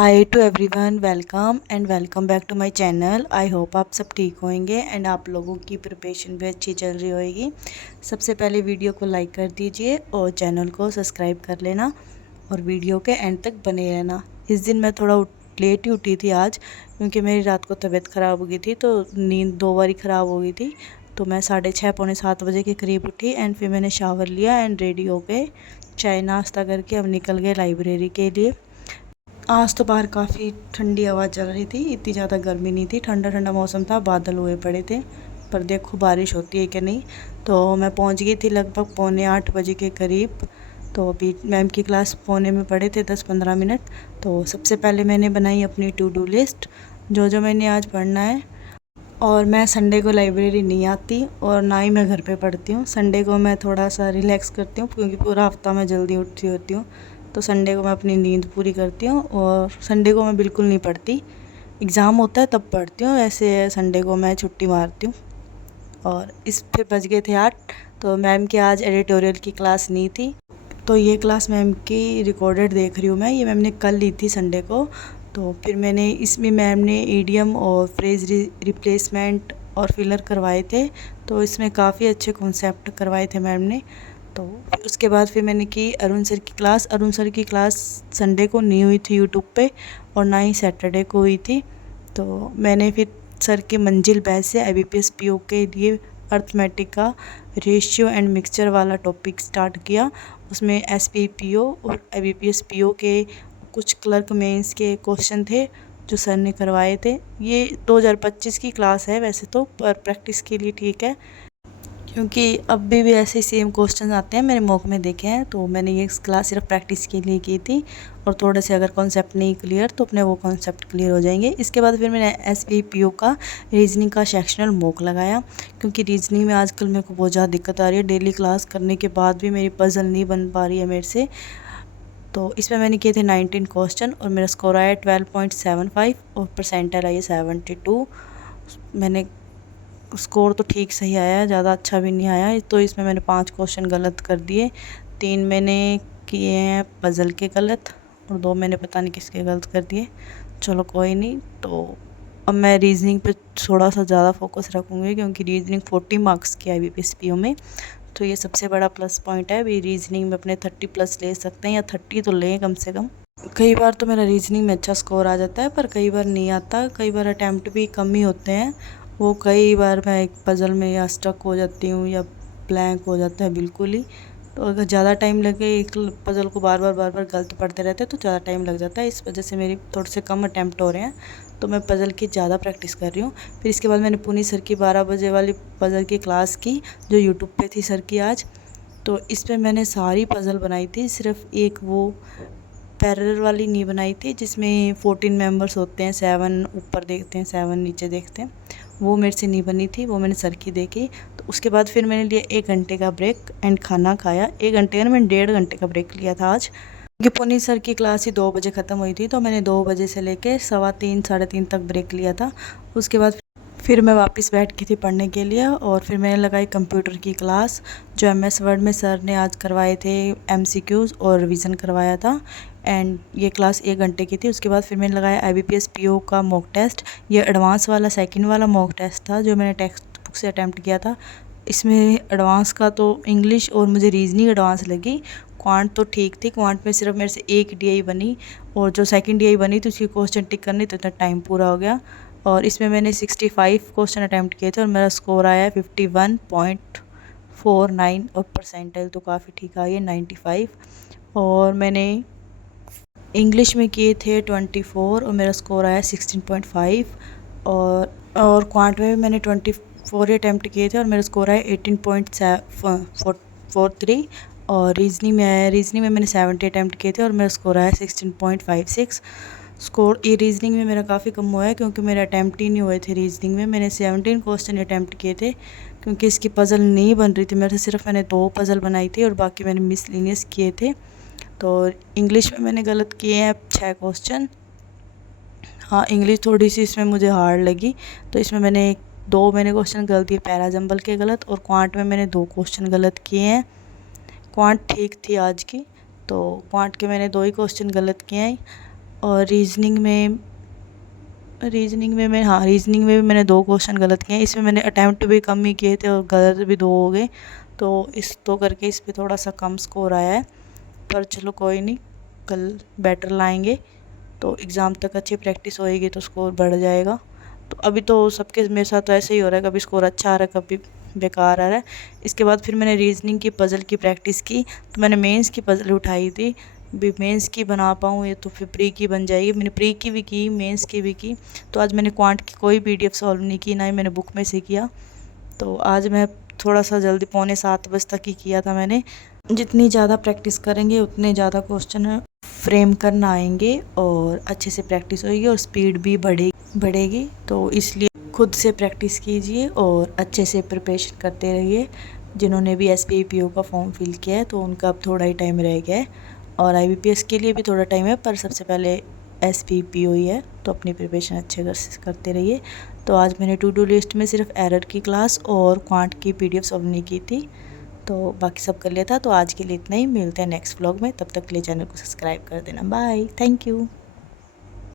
Hi to everyone, welcome back to my channel. I hope आप सब ठीक होंगे एंड आप लोगों की प्रिपरेशन भी अच्छी चल रही होगी। सबसे पहले वीडियो को लाइक कर दीजिए और चैनल को सब्सक्राइब कर लेना और वीडियो के एंड तक बने रहना। इस दिन मैं थोड़ा लेट ही उठी थी आज, क्योंकि मेरी रात को तबीयत ख़राब हो गई थी, तो नींद 2 बार ख़राब हो गई थी। तो मैं 6:30 पौने 7 बजे के करीब उठी एंड फिर मैंने शावर लिया एंड रेडी हो गए, चाय नाश्ता करके अब निकल गए लाइब्रेरी के लिए। आज तो बाहर काफ़ी ठंडी हवा चल रही थी, इतनी ज़्यादा गर्मी नहीं थी, ठंडा ठंडा मौसम था, बादल हुए पड़े थे, पर देखो बारिश होती है कि नहीं। तो मैं पहुंच गई थी लगभग पौने 8 बजे के करीब। तो अभी मैम की क्लास पौने में पड़े थे 10-15 मिनट। तो सबसे पहले मैंने बनाई अपनी टू डू लिस्ट, जो जो मैंने आज पढ़ना है। और मैं संडे को लाइब्रेरी नहीं आती और ना ही मैं घर पे पढ़ती हूँ। संडे को मैं थोड़ा सा रिलैक्स करती हूँ, क्योंकि पूरा हफ्ता मैं जल्दी उठती होती हूँ। तो संडे को मैं अपनी नींद पूरी करती हूँ और संडे को मैं बिल्कुल नहीं पढ़ती। एग्ज़ाम होता है तब पढ़ती हूँ, ऐसे संडे को मैं छुट्टी मारती हूँ। और इस फिर बज गए थे 8। तो मैम की आज एडिटोरियल की क्लास नहीं थी, तो ये क्लास मैम की रिकॉर्डेड देख रही हूँ मैं। ये मैम ने कल ली थी संडे को। तो फिर मैंने इसमें मैम ने ईडियम और फ्रेज रिप्लेसमेंट और फिलर करवाए थे। तो इसमें काफ़ी अच्छे कॉन्सेप्ट करवाए थे मैम ने। तो फिर उसके बाद फिर मैंने की अरुण सर की क्लास। अरुण सर की क्लास संडे को नहीं हुई थी यूट्यूब पे, और ना ही सैटरडे को हुई थी। तो मैंने फिर सर के मंजिल बैच से IBPS PO के लिए अर्थमेटिक का रेशियो एंड मिक्सचर वाला टॉपिक स्टार्ट किया। उसमें SPPO और IBPS PO के कुछ क्लर्क मेंस के क्वेश्चन थे जो सर ने करवाए थे। ये 2025 की क्लास है वैसे तो, पर प्रैक्टिस के लिए ठीक है, क्योंकि अब भी ऐसे सेम क्वेश्चन आते हैं, मैंने मॉक में देखे हैं। तो मैंने ये क्लास सिर्फ प्रैक्टिस के लिए की थी, और थोड़े से अगर कॉन्सेप्ट नहीं क्लियर तो अपने वो कॉन्सेप्ट क्लियर हो जाएंगे। इसके बाद फिर मैंने SPPO का रीजनिंग का सेक्शनल मॉक लगाया, क्योंकि रीजनिंग में आजकल मेरे को बहुत ज़्यादा दिक्कत आ रही है। डेली क्लास करने के बाद भी मेरी पजल नहीं बन पा रही है मेरे से। तो इसमें मैंने किए थे 19 क्वेश्चन और मेरा स्कोर आया 12.75 और परसेंटाइल आई 72। मैंने स्कोर तो ठीक सही आया, ज़्यादा अच्छा भी नहीं आया। तो इसमें मैंने 5 क्वेश्चन गलत कर दिए, 3 मैंने किए हैं पज़ल के गलत और 2 मैंने पता नहीं किसके गलत कर दिए। चलो कोई नहीं। तो अब मैं रीजनिंग पे थोड़ा सा ज़्यादा फोकस रखूँगी, क्योंकि रीजनिंग 40 मार्क्स की IBPS PO में। तो ये सबसे बड़ा प्लस पॉइंट है। अभी रीजनिंग में अपने 30 प्लस ले सकते हैं, या 30 तो लें कम से कम। कई बार तो मेरा रीजनिंग में अच्छा स्कोर आ जाता है, पर कई बार नहीं आता। कई बार अटैम्प्ट भी कम ही होते हैं। वो कई बार मैं एक पज़ल में या स्टक हो जाती हूँ या ब्लैंक हो जाता है बिल्कुल ही। तो अगर ज़्यादा टाइम लगे एक पज़ल को बार बार गलत पढ़ते रहते हैं तो ज़्यादा टाइम लग जाता है। इस वजह से मेरी थोड़े से कम अटैम्प्ट हो रहे हैं, तो मैं पज़ल की ज़्यादा प्रैक्टिस कर रही हूँ। फिर इसके बाद मैंने पुनी सर की 12 बजे वाली पज़ल की क्लास की, जो यूट्यूब पे थी सर की आज। तो इस पर मैंने सारी पज़ल बनाई थी, सिर्फ एक वो पैरेलल वाली नहीं बनाई थी जिसमें 14 मेंबर्स होते हैं, 7 ऊपर देखते हैं 7 नीचे देखते हैं। वो मेरे से नहीं बनी थी, वो मैंने सर की देखी। तो उसके बाद फिर मैंने लिया 1 घंटे का ब्रेक एंड खाना खाया। 1 घंटे का ना, मैंने 1.5 घंटे का ब्रेक लिया था आज, क्योंकि पुनीत सर की क्लास ही 2 बजे ख़त्म हुई थी। तो मैंने 2 बजे से लेके 3:15 3:30 तक ब्रेक लिया था। उसके बाद फिर मैं वापस बैठ गई थी पढ़ने के लिए, और फिर मैंने लगाई कंप्यूटर की क्लास, जो MS वर्ड में सर ने आज करवाए थे MCQs और रिवीजन करवाया था। एंड ये क्लास 1 घंटे की थी। उसके बाद फिर मैंने लगाया IBPS PO का मॉक टेस्ट। ये एडवांस वाला सेकंड वाला मॉक टेस्ट था, जो मैंने टेक्स्ट बुक से अटैम्प्ट किया था। इसमें एडवांस का तो इंग्लिश और मुझे रीजनिंग एडवांस लगी। क्वांट तो ठीक थी, क्वांट में सिर्फ मेरे से एक DI बनी, और जो सेकंड DI बनी तो उसकी क्वेश्चन टिक करनी, तो इतना टाइम पूरा हो गया। और इसमें मैंने 65 क्वेश्चन अटैम्प्ट किए थे और मेरा स्कोर आया 51.49, और परसेंटाइल तो काफ़ी ठीक आई है 95। और मैंने इंग्लिश में किए थे 24 और मेरा स्कोर आया 16.5। और क्वांट में भी मैंने 24 अटैम्प्ट किए थे और मेरा स्कोर आया 18.43। और रीजनिंग में मैंने 70 अटैम्प्ट किए थे और मेरा स्कोर आया 16.56। स्कोर ये रीजनिंग में मेरा काफ़ी कम हुआ है, क्योंकि मेरे अटैम्प्ट ही नहीं हुए थे रीजनिंग में। मैंने 17 क्वेश्चन अटैम्प्ट किए थे, क्योंकि इसकी पज़ल नहीं बन रही थी मेरे से। सिर्फ मैंने 2 पज़ल बनाई थी और बाकी मैंने मिसलिनियस किए थे। तो इंग्लिश में मैंने गलत किए हैं 6 क्वेश्चन। हाँ, इंग्लिश थोड़ी सी इसमें मुझे हार्ड लगी, तो इसमें मैंने 2 मैंने क्वेश्चन गलत दिए पैराजम्बल के गलत, और क्वांट में मैंने 2 क्वेश्चन गलत किए हैं। क्वांट ठीक थी आज की, तो क्वांट के मैंने 2 ही क्वेश्चन गलत किए हैं। और रीजनिंग में भी मैंने 2 क्वेश्चन गलत किए हैं। इसमें मैंने अटैम्प्ट भी कम ही किए थे और गलत भी 2 हो गए, तो करके इस पे थोड़ा सा कम स्कोर आया है। पर चलो कोई नहीं, कल बेटर लाएंगे तो एग्ज़ाम तक अच्छी प्रैक्टिस होएगी तो स्कोर बढ़ जाएगा। तो अभी तो सबके मेरे साथ तो ऐसे ही हो रहा है, कभी स्कोर अच्छा आ रहा है, कभी बेकार आ रहा है। इसके बाद फिर मैंने रीजनिंग की पज़ल की प्रैक्टिस की, तो मैंने मेंस की पज़ल उठाई थी। भी मेंस की बना पाऊँ ये तो फिर प्री की बन जाएगी। मैंने प्री की भी की, मेंस की भी की। तो आज मैंने क्वांट की कोई पीडीएफ सॉल्व नहीं की, ना ही मैंने बुक में से किया। तो आज मैं थोड़ा सा जल्दी 6:45 तक ही किया था मैंने। जितनी ज़्यादा प्रैक्टिस करेंगे उतने ज़्यादा क्वेश्चन फ्रेम करना आएंगे और अच्छे से प्रैक्टिस होगी और स्पीड भी बढ़ेगी। तो इसलिए खुद से प्रैक्टिस कीजिए और अच्छे से प्रिपरेशन करते रहिए। जिन्होंने भी SPPO का फॉर्म फिल किया है तो उनका अब थोड़ा ही टाइम रह गया है, और IBPS के लिए भी थोड़ा टाइम है, पर सबसे पहले SPPO ही है। तो अपनी प्रिपरेशन अच्छे से करते रहिए। तो आज मैंने टू डू लिस्ट में सिर्फ एरर की क्लास और क्वांट की PDF सॉल्व नहीं की थी, तो बाकी सब कर लिया था। तो आज के लिए इतना ही, मिलते हैं नेक्स्ट व्लॉग में। तब तक के लिए चैनल को सब्सक्राइब कर देना। Bye, thank you.